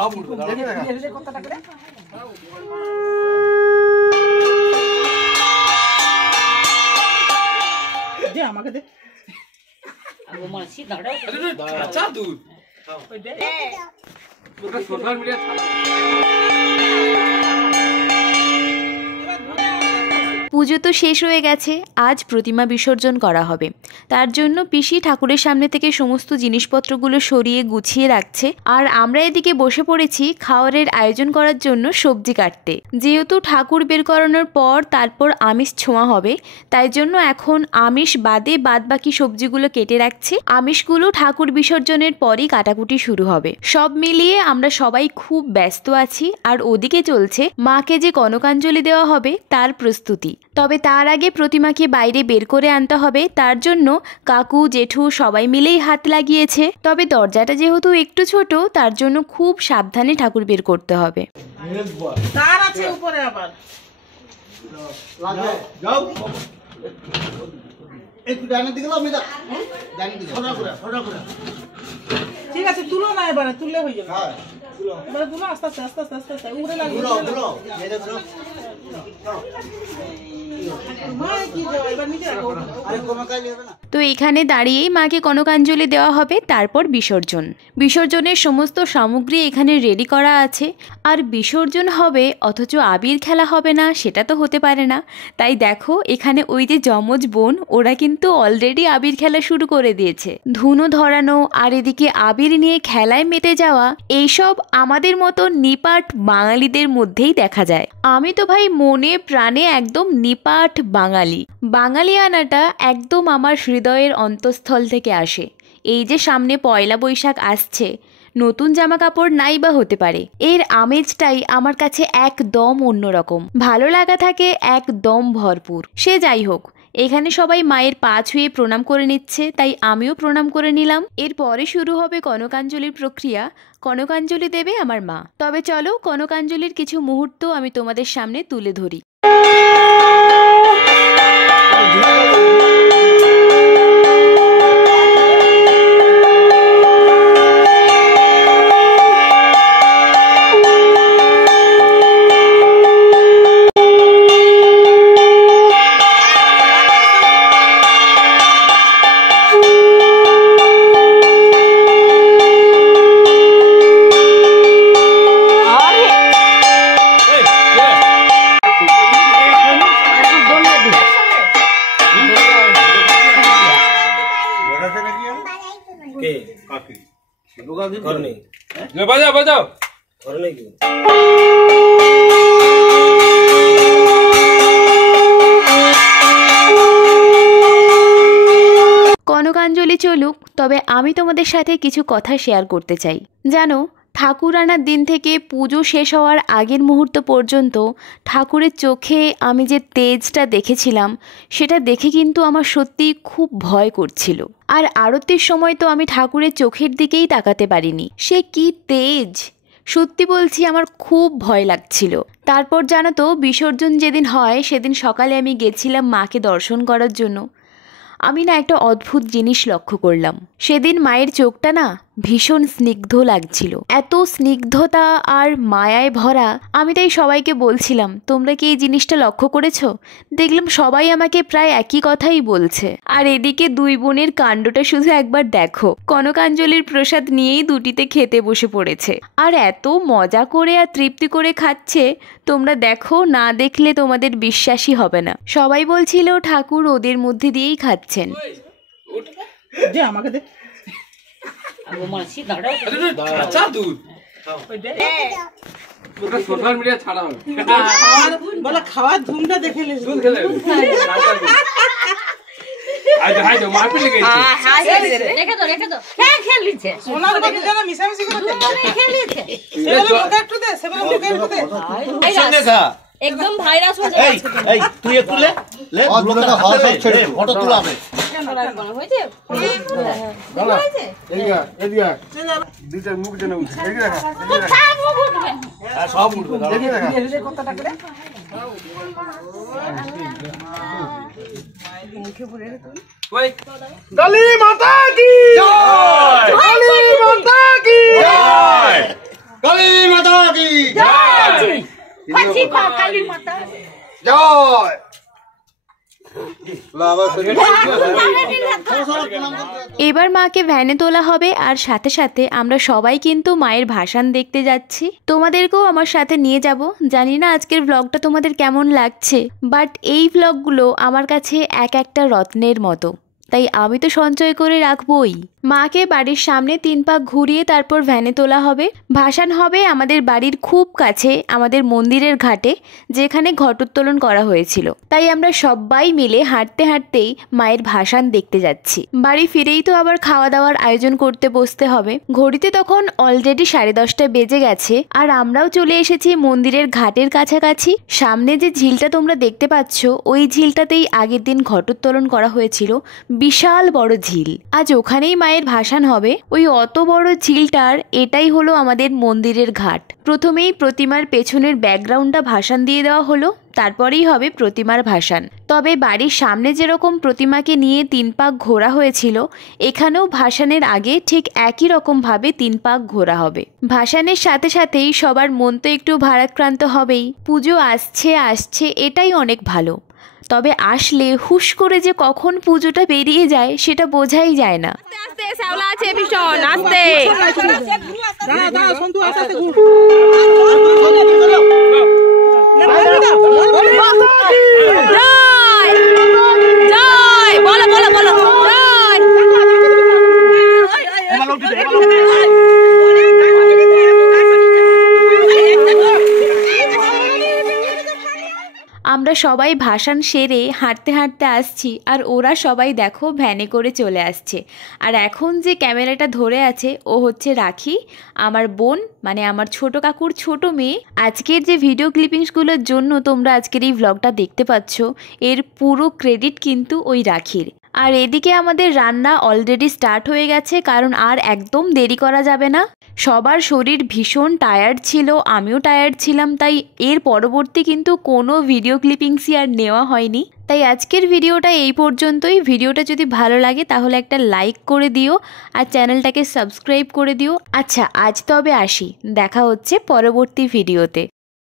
সব উঠবে দেখে দেখা কত টাকা রে দে আমাকে দে আগো মাছি দাঁড়াও আচ্ছা দুধ ওই দে পুরো সোশ্যাল মিডিয়া ছাড়া পুজো তো শেষ হয়ে গেছে, আজ প্রতিমা বিসর্জন করা হবে। তার জন্য পিসি ঠাকুরের সামনে থেকে সমস্ত জিনিসপত্রগুলো সরিয়ে গুছিয়ে রাখছে, আর আমরা এদিকে বসে পড়েছি খাওয়ারের আয়োজন করার জন্য সবজি কাটতে। যেহেতু ঠাকুর বের করানোর পর তারপর আমিষ ছোঁয়া হবে, তাই জন্য এখন আমিষ বাদে বাদবাকি সবজিগুলো কেটে রাখছি। আমিষগুলো ঠাকুর বিসর্জনের পরই কাটাকুটি শুরু হবে। সব মিলিয়ে আমরা সবাই খুব ব্যস্ত আছি, আর ওদিকে চলছে মাকে যে কনকাঞ্জলি দেওয়া হবে তার প্রস্তুতি। তবে তার আগে প্রতিমাকে বাইরে বের করে আনতে হবে, তার জন্য কাকু জেঠু সবাই মিলেই হাত লাগিয়েছে। তবে দরজাটা যেহেতু একটু ছোট, তার জন্য খুব সাবধানে ঠাকুর বের করতে হবে। তার আছে উপরে আবার যাও একটু ডানে দিকে লাও মেদা ডানে দিকে ফটা করে ঠিক আছে তুলো না এবারে তুললে হয়ে যাবে হ্যাঁ তুলো এবারে তুলো আস্তে আস্তে উড়ে লাগবে তুলো মেদা তুলো তো এখানে দাঁড়িয়েই মাকে কনকাঞ্জলি দেওয়া হবে, তারপর বিসর্জন। বিসর্জনের সমস্ত সামগ্রী এখানে রেডি করা আছে। আর বিসর্জন হবে অথচ আবির খেলা হবে না, সেটা তো হতে পারে না। তাই দেখো এখানে ওই যে যমজ বোন, ওরা কিন্তু অলরেডি আবির খেলা শুরু করে দিয়েছে। ধুনো ধরানো আর এদিকে আবির নিয়ে খেলায় মেতে যাওয়া, এইসব আমাদের মতো নিপাট বাঙালিদের মধ্যেই দেখা যায়। আমি তো ভাই মনে প্রাণে একদম নিপাট বাঙালি। বাঙালিয়ানাটা একদম আমার হৃদয়ের অন্তঃস্থল থেকে আসে। এই যে সামনে পয়লা বৈশাখ আসছে, নতুন জামা কাপড় নাই বা হতে পারে, এর আমেজটাই আমার কাছে একদম অন্যরকম। ভালো লাগা থাকে একদম ভরপুর। সে যাই হোক, এখানে সবাই মায়ের পা ছুঁয়ে প্রণাম করে নিচ্ছে, তাই আমিও প্রণাম করে নিলাম। এরপরে শুরু হবে কনকাঞ্জলির প্রক্রিয়া। কনকাঞ্জলি দেবে আমার মা। তবে চলো কনকাঞ্জলির কিছু মুহূর্ত আমি তোমাদের সামনে তুলে ধরি। बजाओ কনকাঞ্জলি চলুক, তবে আমি তোমাদের সাথে কিছু কথা শেয়ার করতে চাই। জানো, ঠাকুর আনার দিন থেকে পুজো শেষ হওয়ার আগের মুহূর্ত পর্যন্ত ঠাকুরের চোখে আমি যে তেজটা দেখেছিলাম, সেটা দেখে কিন্তু আমার সত্যি খুব ভয় করছিল। আর আরতির সময় তো আমি ঠাকুরের চোখের দিকেই তাকাতে পারিনি। সে কি তেজ! সত্যি বলছি, আমার খুব ভয় লাগছিল। তারপর জানো তো, বিসর্জন যেদিন হয় সেদিন সকালে আমি গেছিলাম মাকে দর্শন করার জন্য। আমি না একটা অদ্ভুত জিনিস লক্ষ্য করলাম। সেদিন মায়ের চোখটা না ভীষণ স্নিগ্ধ লাগছিল, এত স্নিগ্ধতা আর মায়ায় ভরা। আমি তাই সবাইকে বলছিলাম, তোমরা কি এই জিনিসটা লক্ষ্য করেছো? দেখলাম সবাই আমাকে প্রায় একই কথাই বলছে। আর এদিকে দুই বোনের কাণ্ডটা শুধু একবার দেখো। কনকাঞ্জলির প্রসাদ নিয়েই দুটিতে খেতে বসে পড়েছে, আর এত মজা করে আর তৃপ্তি করে খাচ্ছে, তোমরা দেখো, না দেখলে তোমাদের বিশ্বাসই হবে না। সবাই বলছিল ঠাকুর ওদের মধ্যে দিয়েই খাচ্ছেন। দে আমাকে দে আগো মাছি দাঁড়াও আচ্ছা দুধ ওই দে পুরো সোশ্যাল মিডিয়া ছাড়া হবে বলে খাওয়ার ধুমটা দেখে লে দুধ খেলে হাই দো মার পেলে গেছে হাই রেখে দো হ্যাঁ খেলিছে সোনার বাকি জানা মিশামিশি করতে খেলিছে সেগুলো মুখে একটু দে সেগুলো মুখে একটু দে সঙ্গে খা একদম ভাইরাস হয়ে যাবে। এই তুই একটু লে ব্লগটা হাত ছেড়ে ফটো তুলাবে হয়েছে হয়েছে এদিকে দুইটা মুখ দেন এদিকে দেখা মুখ উঠবে আর সব উঠবে এদিকে দেখা কত টাকা রে মুখে পুরে রে তুই ওই কালী মাতা কি জয় কালী মাতা কি জয় কালী কি জয় কাছি মা কালী মাতা জয়। এবার মাকে ভ্যানে তোলা হবে আর সাথে সাথে আমরা সবাই কিন্তু মায়ের ভাসান দেখতে যাচ্ছি। তোমাদেরকেও আমার সাথে নিয়ে যাব। জানি না আজকের ব্লগটা তোমাদের কেমন লাগছে, বাট এই ব্লগগুলো আমার কাছে এক একটা রত্নের মতো, তাই আমি তো সঞ্চয় করে রাখবই। মাকে বাড়ির সামনে 3 পাক ঘুরিয়ে তারপর ভ্যানে তোলা হবে। ভাসান হবে আমাদের বাড়ির খুব কাছে আমাদের মন্দিরের ঘাটে, যেখানে ঘটোত্তোলন করা হয়েছিল। তাই আমরা সবাই মিলে হাঁটতে হাঁটতেই মায়ের ভাসান দেখতে যাচ্ছি। বাড়ি ফিরেই তো আবার খাওয়া দাওয়ার আয়োজন করতে বসতে হবে। ঘড়িতে তখন অলরেডি 10:30 বেজে গেছে আর আমরাও চলে এসেছি মন্দিরের ঘাটের কাছাকাছি। সামনে যে ঝিলটা তোমরা দেখতে পাচ্ছ, ওই ঝিলটাতেই আগের দিন ঘটোত্তোলন করা হয়েছিল। বিশাল বড় ঝিল। আজ ওখানেই মায়ের ভাসান হবে। ওই অত বড় ঝিলটার এটাই হলো আমাদের মন্দিরের ঘাট। প্রথমেই প্রতিমার পেছনের ব্যাকগ্রাউন্ডটা ভাসান দিয়ে দেওয়া হলো, তারপরেই হবে প্রতিমার ভাসান। তবে বাড়ির সামনে যেরকম প্রতিমাকে নিয়ে 3 পাক ঘোরা হয়েছিল, এখানেও ভাসানের আগে ঠিক একই রকমভাবে 3 পাক ঘোরা হবে। ভাসানের সাথে সাথেই সবার মন তো একটু ভারাক্রান্ত হবেই। পুজো আসছে এটাই অনেক ভালো। তবে আসলে হুশ করে যে কখন পুজোটা বেরিয়ে যায় সেটা বোঝাই যায় না। আস্তে শ্যাওলা আছে ভীষণ আস্তে দাঁড়া সন্তু আস্তে ঘুর জয় জয় বলো বলো বলো জয়। আমরা সবাই ভাসান সেরে হাঁটতে হাঁটতে আসছি আর ওরা সবাই দেখো ভ্যানে করে চলে আসছে। আর এখন যে ক্যামেরাটা ধরে আছে ও হচ্ছে রাখি, আমার বোন, মানে আমার ছোট কাকুর ছোট মেয়ে। আজকের যে ভিডিও ক্লিপিংসগুলোর জন্য তোমরা আজকের এই ভ্লগটা দেখতে পাচ্ছ, এর পুরো ক্রেডিট কিন্তু ওই রাখির। আর এদিকে আমাদের রান্না অলরেডি স্টার্ট হয়ে গেছে, কারণ আর একদম দেরি করা যাবে না। সবার শরীর ভীষণ টায়ার্ড ছিল, আমিও টায়ার্ড ছিলাম, তাই এর পরবর্তী কিন্তু কোনো ভিডিও ক্লিপিংসই আর নেওয়া হয়নি। তাই আজকের ভিডিওটা এই পর্যন্তই। ভিডিওটা যদি ভালো লাগে তাহলে একটা লাইক করে দিও আর চ্যানেলটাকে সাবস্ক্রাইব করে দিও। আচ্ছা, আজ তবে আসি, দেখা হচ্ছে পরবর্তী ভিডিওতে।